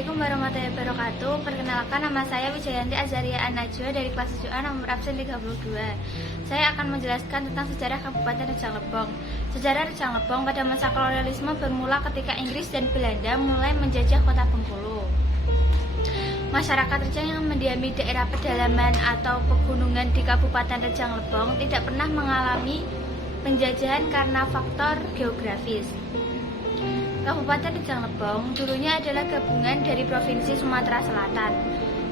Assalamualaikum warahmatullahi wabarakatuh. Perkenalkan, nama saya Wijayanti Azaria An-Najwa dari kelas 7A nomor absen 32. Saya akan menjelaskan tentang sejarah Kabupaten Rejang Lebong. Sejarah Rejang Lebong pada masa kolonialisme bermula ketika Inggris dan Belanda mulai menjajah kota Bengkulu. Masyarakat Rejang yang mendiami daerah pedalaman atau pegunungan di Kabupaten Rejang Lebong tidak pernah mengalami penjajahan karena faktor geografis. Kabupaten Rejang Lebong dulunya adalah gabungan dari Provinsi Sumatera Selatan.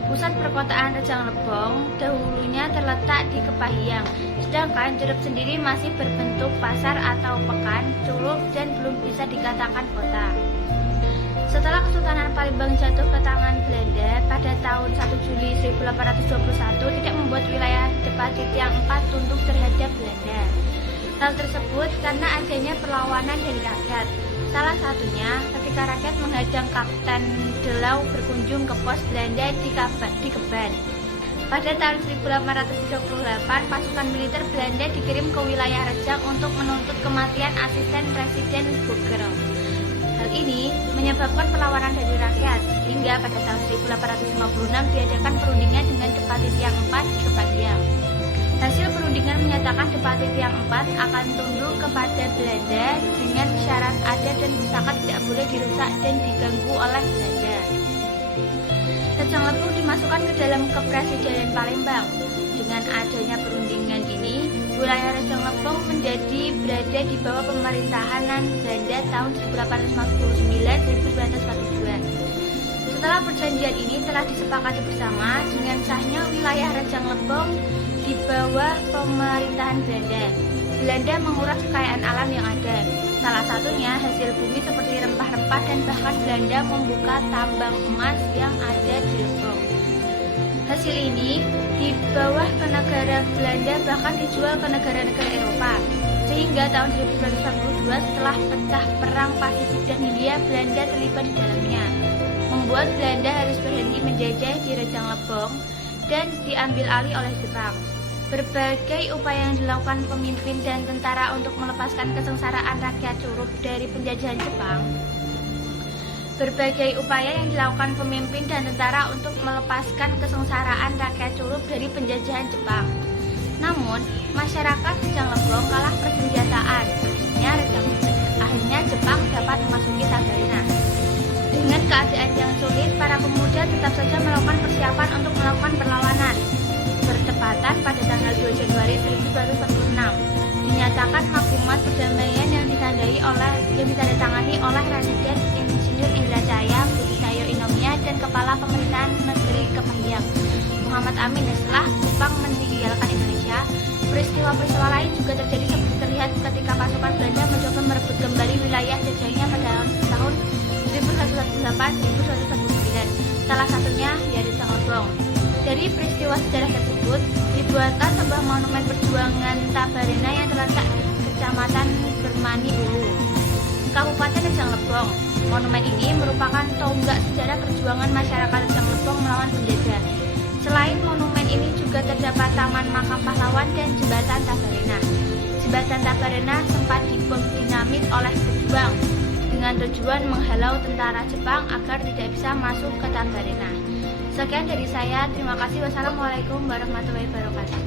Pusat perkotaan Rejang Lebong dahulunya terletak di Kepahyang, sedangkan Curup sendiri masih berbentuk pasar atau pekan Curup dan belum bisa dikatakan kota. Setelah Kesultanan Palembang jatuh ke tangan Belanda pada tahun 1 Juli 1821 tidak membuat wilayah Depatitiang IV tunduk terhadap Belanda. Hal tersebut karena adanya perlawanan dari rakyat. Salah satunya ketika rakyat menghadang Kapten Delau berkunjung ke pos Belanda di Keban. Pada tahun 1838, pasukan militer Belanda dikirim ke wilayah Rejang untuk menuntut kematian asisten Presiden Boger. Hal ini menyebabkan perlawanan dari rakyat, hingga pada tahun 1856 diadakan perundingan dengan Depatitiang IV di Kepahyang. Hasil perundingan menyatakan Depatitiang IV akan tunduk kepada Belanda dengan syarat adat dan pustaka tidak boleh dirusak dan diganggu oleh Belanda. Rejang Lebong dimasukkan ke dalam Kepresidenan Palembang. Dengan adanya perundingan ini, wilayah Rejang Lebong menjadi berada di bawah pemerintahan Belanda tahun 1849-1942. Setelah perjanjian ini telah disepakati bersama, dengan sahnya wilayah Rejang Lebong di bawah pemerintahan Belanda. Belanda menguras kekayaan alam yang ada. Salah satunya hasil bumi seperti rempah-rempah dan bahkan Belanda membuka tambang emas yang ada di Lebong. Hasil ini dibawa ke negara Belanda bahkan dijual ke negara-negara Eropa. Sehingga tahun 1942 setelah pecah perang Pasifik dan Hindia, Belanda terlibat di dalamnya, membuat Belanda harus berhenti menjajah di Rejang Lebong dan diambil alih oleh Jepang. Berbagai upaya yang dilakukan pemimpin dan tentara untuk melepaskan kesengsaraan rakyat Curup dari penjajahan Jepang. Berbagai upaya yang dilakukan pemimpin dan tentara untuk melepaskan kesengsaraan rakyat Curup dari penjajahan Jepang. Namun, masyarakat Rejang Lebong kalah persenjataan. Akhirnya Jepang dapat memasuki Samarinda. Dengan keadaan yang sulit, para pemuda tetap saja melakukan persiapan untuk melakukan perlawanan. Bertepatan pada tanggal 2 Januari 1946, dinyatakan maklumat perdamaian yang ditandatangani oleh Residen Insinyur Indrajaya Buditayo Inomia dan Kepala Pemerintahan Negeri Kepahyang Muhammad Amin. Setelah Jepang meninggalkan Indonesia, peristiwa-peristiwa lain juga terjadi seperti terlihat ketika pasukan Belanda mencoba merebut kembali wilayah jajahnya pada tahun 1118-1119. Salah satunya yaitu Rejang Lebong. Dari peristiwa sejarah tersebut, dibuatlah sebuah monumen perjuangan Tabarena yang terletak di Kecamatan Bermani Ulu, Kabupaten Rejang Lebong. Monumen ini merupakan tonggak sejarah perjuangan masyarakat Rejang Lebong melawan penjajah. Selain monumen ini juga terdapat Taman Makam Pahlawan dan Jembatan Tabarena. Jembatan Tabarena sempat dibom dinamit oleh pejuang dengan tujuan menghalau tentara Jepang agar tidak bisa masuk ke Tabarena. Sekian dari saya, terima kasih. Wassalamualaikum warahmatullahi wabarakatuh.